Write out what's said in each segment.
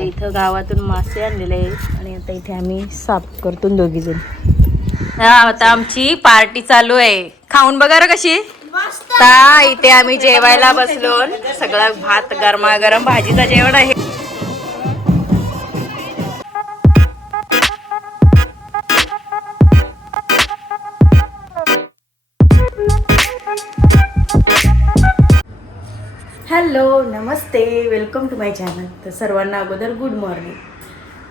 इथं गावातून मासे आणलेले आहेत आणि आता इथे आम्ही साफ करतो दोघी जण. आता आमची पार्टी चालू आहे. खाऊन बघा रे कशी. इथे आम्ही जेवायला बसलो. सगळं भात गरमागरम भाजीचं जेवण आहे. हॅलो नमस्ते, वेलकम टू माय चॅनल. तर सर्वांना अगोदर गुड मॉर्निंग.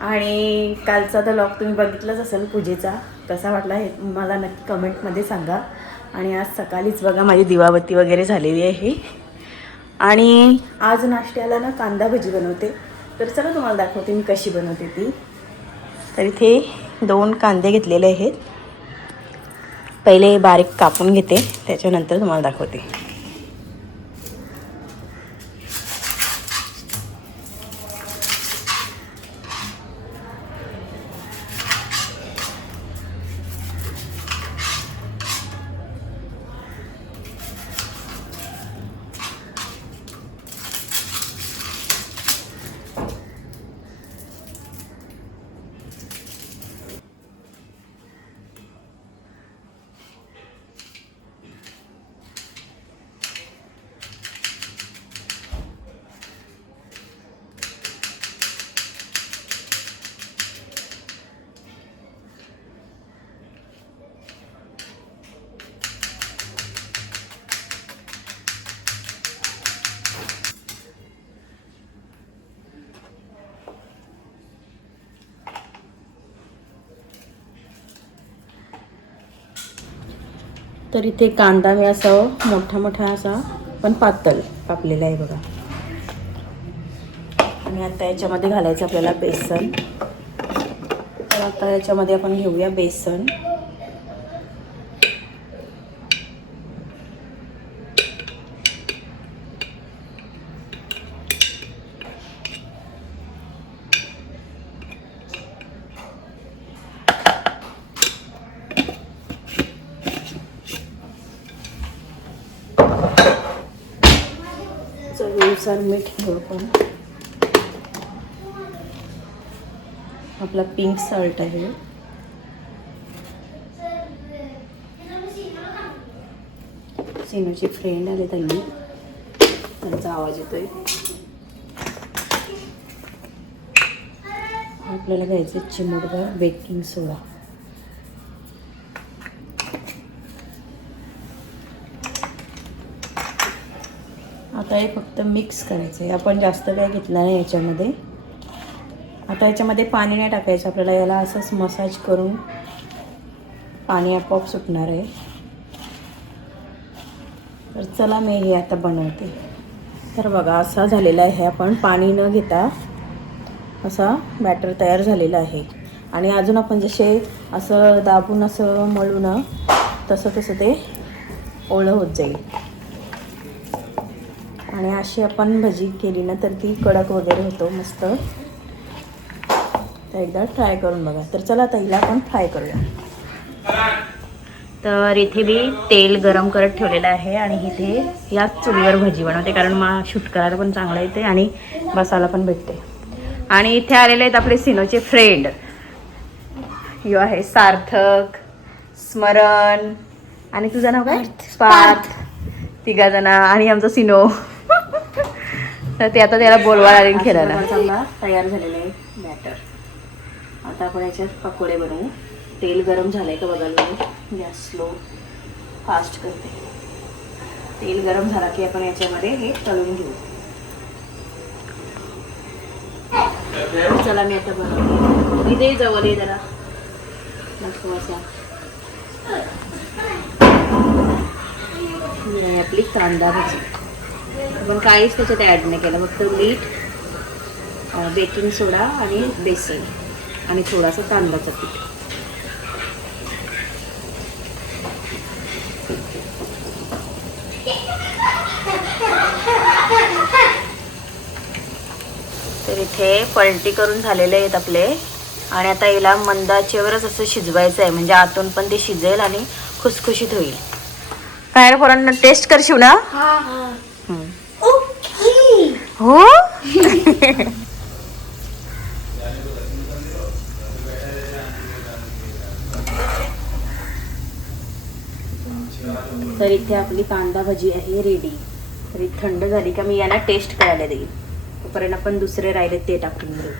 आणि कालचा तर व्लॉग तुम्ही बघितलाच असेल पूजेचा. कसा वाटला हे मला नक्की कमेंटमध्ये सांगा. आणि आज सकाळीच बघा माझी दिवाबत्ती वगैरे झालेली आहे. आणि आज नाश्त्याला ना कांदा भजी बनवते. तर चला तुम्हाला दाखवते मी कशी बनवते ती. तर इथे 2 कांदे घेतलेले आहेत. पहिले बारीक कापून घेते, त्याच्यानंतर तुम्हाला दाखवते. तर इथे कांदा मी असं मोठा असा पण पातळ कापलेला आहे बघा. आणि आता याच्यामध्ये घालायचं आपल्याला बेसन. तर आता याच्यामध्ये आपण घेऊया बेसन. चवीनुसार मीठ घेऊ आपण. आपला पिंक सॉल्ट आहे. सिनोची फ्रेंड आले त्यांनी, त्यांचा आवाज येतोय. आपल्याला घ्यायचं चिमूटभर बेकिंग सोडा. आता हे फक्त मिक्स करायचं आहे. आपण जास्त काय घेतलं नाही याच्यामध्ये. आता याच्यामध्ये पाणी नाही टाकायचं आपल्याला. याला असंच मसाज करून पाणी आपोआप सुटणार आहे. तर चला मी हे आता बनवते. तर बघा असा झालेला आहे. आपण पाणी न घेता असा बॅटर तयार झालेला आहे. आणि अजून आपण जसे असं दाबून असं मळू ना तसं ते ओलं होत जाईल. आणि अशी आपण भजी केली ना तर ती कडक वगैरे होतो मस्त. तर एकदा ट्राय करून बघा. तर चला आता हिला आपण फ्राय करूया. तर इथे मी तेल गरम करत ठेवलेलं आहे आणि इथे याच चुलीवर भजी बनवते, कारण मला शूट करायला पण चांगलं येते आणि बसायला पण भेटते. आणि इथे आलेले आहेत आपले सिनोचे फ्रेंड. यो आहे सार्थक, स्मरण आणि तुझं नाव काय? पार्थ. 3 जण आणि आमचा सिनो. तर ते आता त्याला बोलवायला आले खेळायला. चांगला तयार झालेला आहे बॅटर. आता आपण याच्यात पकोडे बनवू. तेल गरम झालंय का बघायला. गॅस स्लो फास्ट करते. तेल गरम झाला की आपण याच्यामध्ये हे तळून घेऊ. चला मी आता बनवते. इथे जवळ ये जरा असा. आपली कांदा भाजी आपण काहीच त्याच्यात ॲड नाही केलं. फक्त मीठ, बेकिंग सोडा आणि बेसन आणि थोडासा तांदळाचं पीठ. तर इथे पलटी करून झालेले आहेत आपले. आणि आता याला मंद आचेवरच असं शिजवायचं आहे, म्हणजे आतून पण ते शिजेल आणि खुसखुशीत होईल. काय रे पोरांना टेस्ट करशील ना? हो. तर इथे आपली कांदा भजी आहे रेडी. तर ही थंड झाली का मी यांना टेस्ट करायला देईल. तोपर्यंत आपण दुसरे राहिले ते टाकून घेऊ.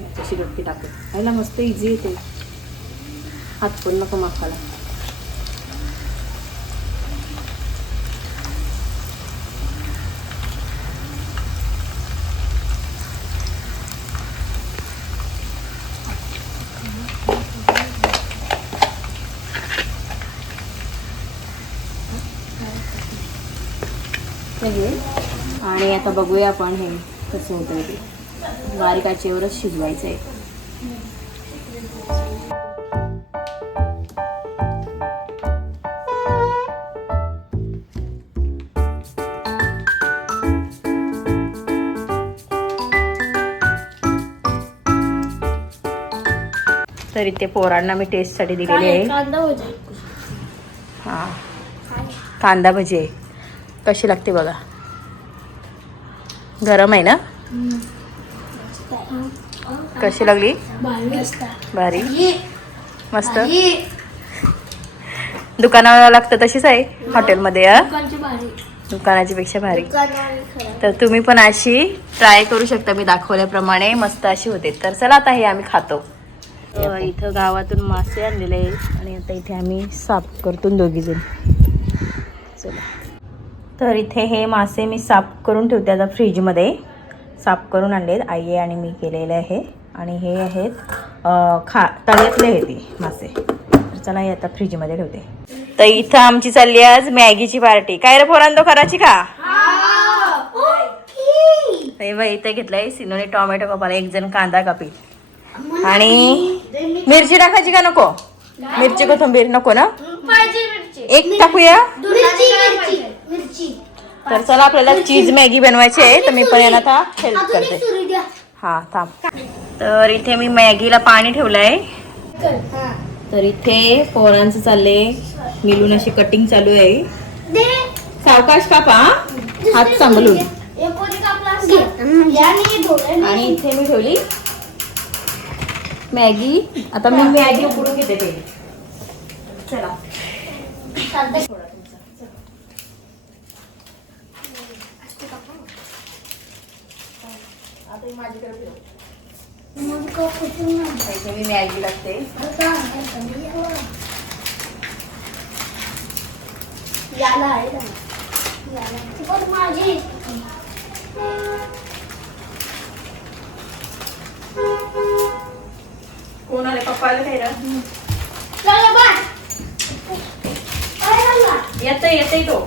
याच्याशी गट्टी टाकू. खायला मस्त इझी येते. हात पण नको माखायला. आणि आता बघूया आपण हे कसं होतं ते. बारीक आचेवरच शिजवायचं आहे. तर इथे पोरांना मी टेस्टसाठी दिलेली आहे. हां, कांदा भजी आहे. कशी लागते बघा. गरम आहे ना. कशी लागली. भारी मस्त. दुकानाला लागतं तशीच आहे हॉटेलमध्ये. दुकानाची पेक्षा भारी. तर तुम्ही पण अशी ट्राय करू शकता. मी दाखवल्याप्रमाणे मस्त अशी होते. तर चला आता हे आम्ही खातो. इथं गावातून मासे आणलेले आहेत आणि आता इथे आम्ही साफ करतो दोघीजण. चला. तर इथे हे मासे मी साफ करून ठेवते आता फ्रीजमध्ये. साफ करून आणलेत आई आणि मी केलेले आहे. आणि हे आहेत तळ्यातले आहेत ते मासे. तर चला हे आता फ्रीजमध्ये ठेवते. तर इथं आमची चालली आज मॅगीची पार्टी. काय रे पोरांनो, करायची का. इथे घेतलंय सिनोने टोमॅटो कापायला. एक जण कांदा कापी आणि मिरची टाकायची का नको. मिरची कोथिंबीर नको ना. एक टाकूया. तर चला आपल्याला चीज मॅगी बनवायची आहे. तर मी पण यांना आता हेल्प करते. हा थांब. तर इथे मी मॅगीला पाणी ठेवलंय. तर इथे पोरांचं चाललंय. मिलून अशी कटिंग चालू आहे. सावकाश कापा हात सांभाळून. आणि इथे मी ठेवली मॅगी. आता मी मॅगी उकडून घेते ते. चला मी मॅगी लागते. कोण आले पप्पाला काय येतय तो.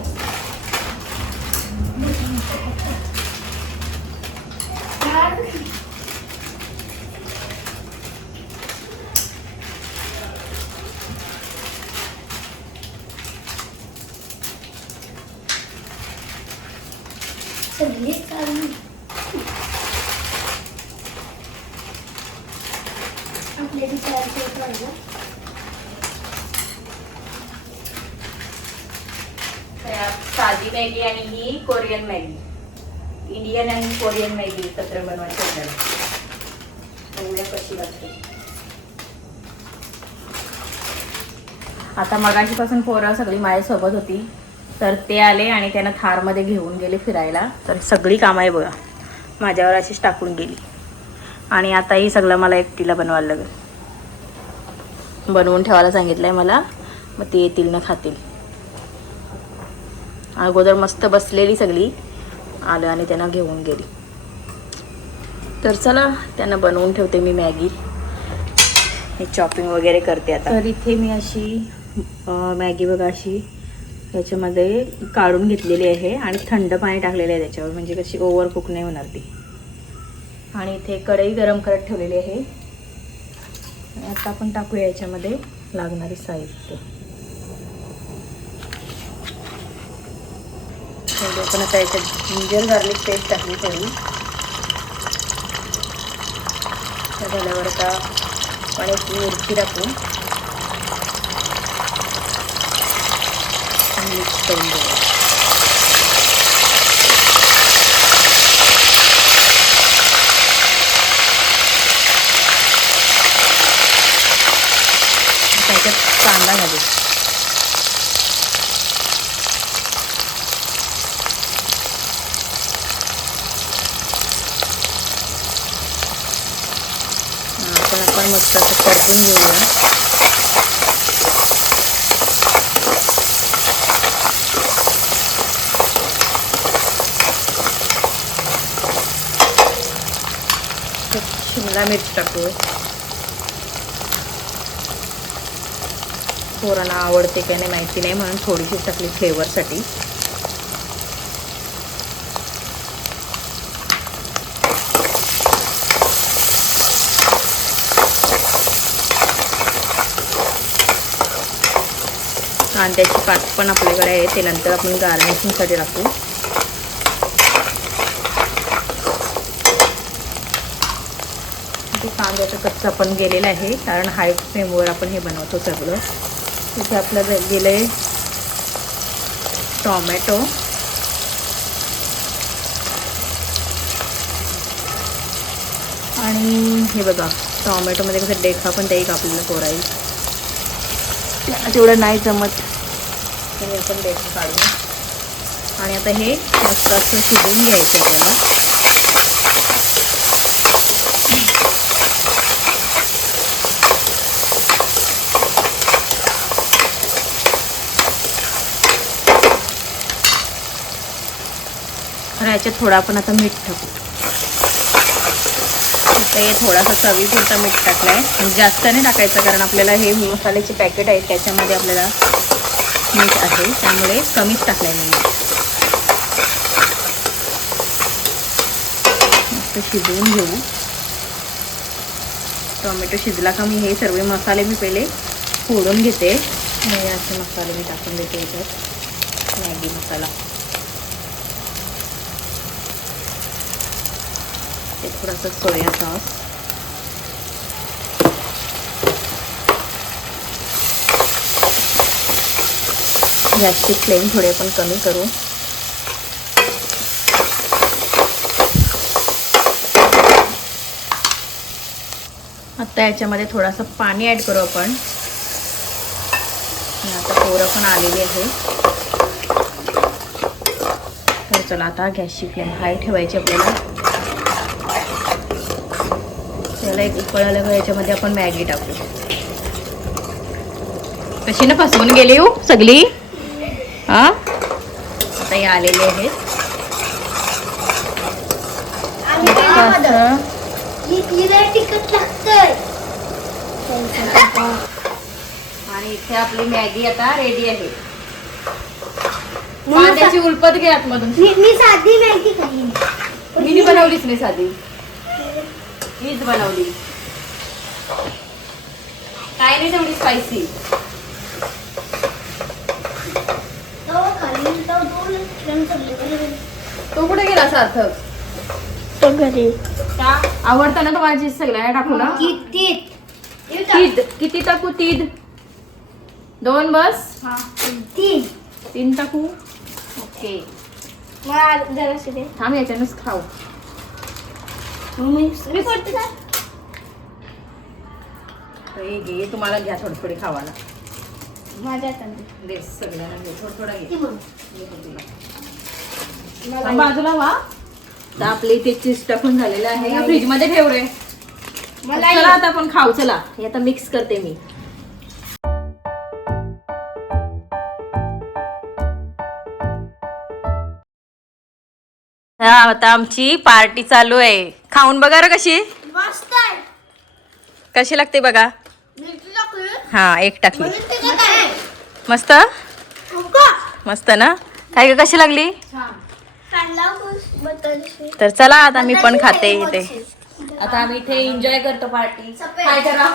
साधी मॅगी आणि ही कोरियन मॅगी. इंडियन आणि कोरियन मॅगी एकत्र बनवायची आपल्याला. बघूया कशी लागते. आता मगाशीपासून पोरं सगळी माझ्यासोबत होती. तर ते आले आणि त्यांना थारमध्ये घेऊन गेले फिरायला. तर सगळी कामं आहे बघा माझ्यावर अशीच टाकून गेली. आणि आता ही सगळं मला एकटीला बनवायला लागेल. बनवून ठेवायला सांगितलंय मला. मग ते येतील ना खातील. अगोदर मस्त बसलेली सगळी. आलं आणि त्यांना घेऊन गेली. तर चला त्यांना बनवून ठेवते मी मॅगी. हे चॉपिंग वगैरे करते आता. तर इथे मी अशी मॅगी बघा अशी ह्याच्यामध्ये काढून घेतलेली आहे. आणि थंड पाणी टाकलेलं आहे त्याच्यावर. म्हणजे कशी ओव्हर कुक नाही होणार ती. आणि इथे कढई गरम करत ठेवलेली आहे. आणि आता आपण टाकूया याच्यामध्ये लागणारे साहित्य. आपण आता याच्यात जिंजर गार्लिक पेस्ट टाकली थोडी. झाल्यावर आता आपण एक मिरची टाकू. मिक्स करून घेऊ. कांदा घालू. आपण मस्त असं परतून घेऊया. शिमला मिर्च टाकू. पोरांना आवडते का नाही माहिती नाही म्हणून थोडीशी टाकली फ्लेवरसाठी. कांद्याची पात पण आपल्याकडे आहे, ते नंतर आपण गार्निशिंगसाठी टाकू. कांद्याचा कच्चा पण गेलेला आहे कारण हाय फ्लेमवर आपण हे बनवतो सगळं. तिथे आपलं गेलं आहे टोमॅटो आणि हे बघा टोमॅटोमध्ये कसं डेखा पण ते आपल्याला कोराईल. तेवढं नाही जमत तरी आपण डेखा काढू. आणि आता हे मस्त असं शिजवून घ्यायचं त्याला. आणि याच्यात थोडं आपण आता मीठ टाकू. ते थोडासा चवीपुरता मीठ टाकलं आहे, म्हणजे जास्त नाही टाकायचं कारण आपल्याला हे मसाल्याचे पॅकेट आहेत त्याच्यामध्ये आपल्याला मीठ आहे, त्यामुळे कमीच टाकलं आहे मी. मस्त शिजवून घेऊ. टोमॅटो शिजला का मी हे सर्व मसाले मी पहिले फोडून घेते. आणि असे मसाले मी टाकून देते याच्यात. मॅगी मसाला, ते थोडासा सोया सॉस, गॅसची फ्लेम थोडी आपण कमी करू. आता याच्यामध्ये थोडासा पाणी ॲड करू आपण. आता पोरं पण आलेली आहे. तर चला आता गॅसची फ्लेम हाय ठेवायची आपल्याला. त्याला एक उकळ आलं का याच्यामध्ये आपण मॅगी टाकू. कशी ना फसवून गेली हो सगळी. हा आता हे आलेले आहेत. आणि इथे आपली मॅगी आता रेडी आहे. कांद्याची उलपत घे आतमधून. मी साधी मॅगी खाल्ली. मी बनवलीच नाही साधी, हीच बनवली. काय नाही तेवढी स्पायसी. तो कुठे गेला सार्थक? तो घरी. आवडतं ना तुम्हाला चीज सगळ्या टाकू ना. तीद किती टाकू? 2 बस. 3 टाकू. ओके थांब याच्यानंच खाऊ. मी करते ना. घे तुम्हाला घ्या थोडी थोडी खावाला. माझ्या दे सगळ्यांना घे थोडं थोडं घे. बाजूला वा. तर आपले इथे चीज टाकून झालेलं आहे. फ्रीज मध्ये ठेव रे. चला आता आपण खाऊ. चला हे आता मिक्स करते मी. हा आता आमची पार्टी चालू आहे. खाऊन बघा रे कशी मस्त आहे. कशी लागते बघा. हा एक टाकली. मस्त मस्त ना. काय ग कशी लागली? तर चला आता मी पण खाते इथे. आता आम्ही इथे एन्जॉय करतो पार्टी. काय करा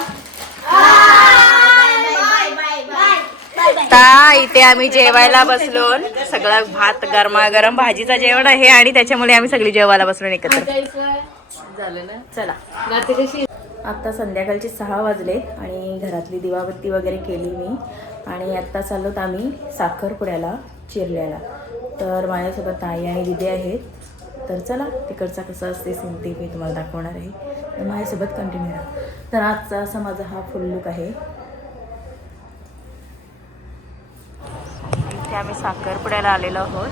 इथे आम्ही जेवायला बसलो. सगळं भात गरमागरम भाजीचं जेवण आहे आणि त्याच्यामुळे आम्ही सगळी जेवायला बसलो एकत्र झालं ना. चला आता संध्याकाळचे 6 वाजले आणि घरातली दिवाबत्ती वगैरे केली मी. आणि आत्ता चाललोत आम्ही साखरपुड्याला चिरल्याला. तर माझ्यासोबत ताई आणि दिदी आहेत. तर चला तिकडचा कसं असते सीन ते मी तुम्हाला दाखवणार आहे. तर माझ्यासोबत कंटिन्यू राहा. तर आजचा असा माझा हा फुल लुक आहे. इथे आम्ही साखरपुड्याला आलेलो आहोत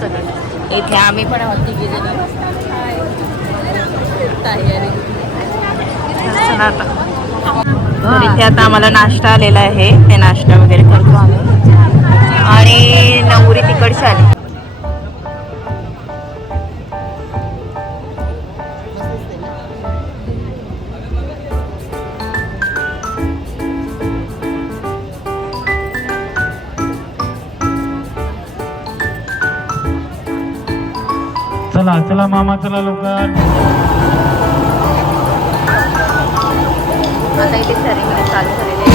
सगळं. इथे आम्ही पण आहोत तिघी जणी. तर इथे आता आम्हाला नाश्ता आलेला आहे, ते नाश्ता वगैरे करतो आम्ही. आणि नवरी तिकडची आली. चला चला मामा चला लवकर. आता इथे सेरेमनी चालू झालेली आहे.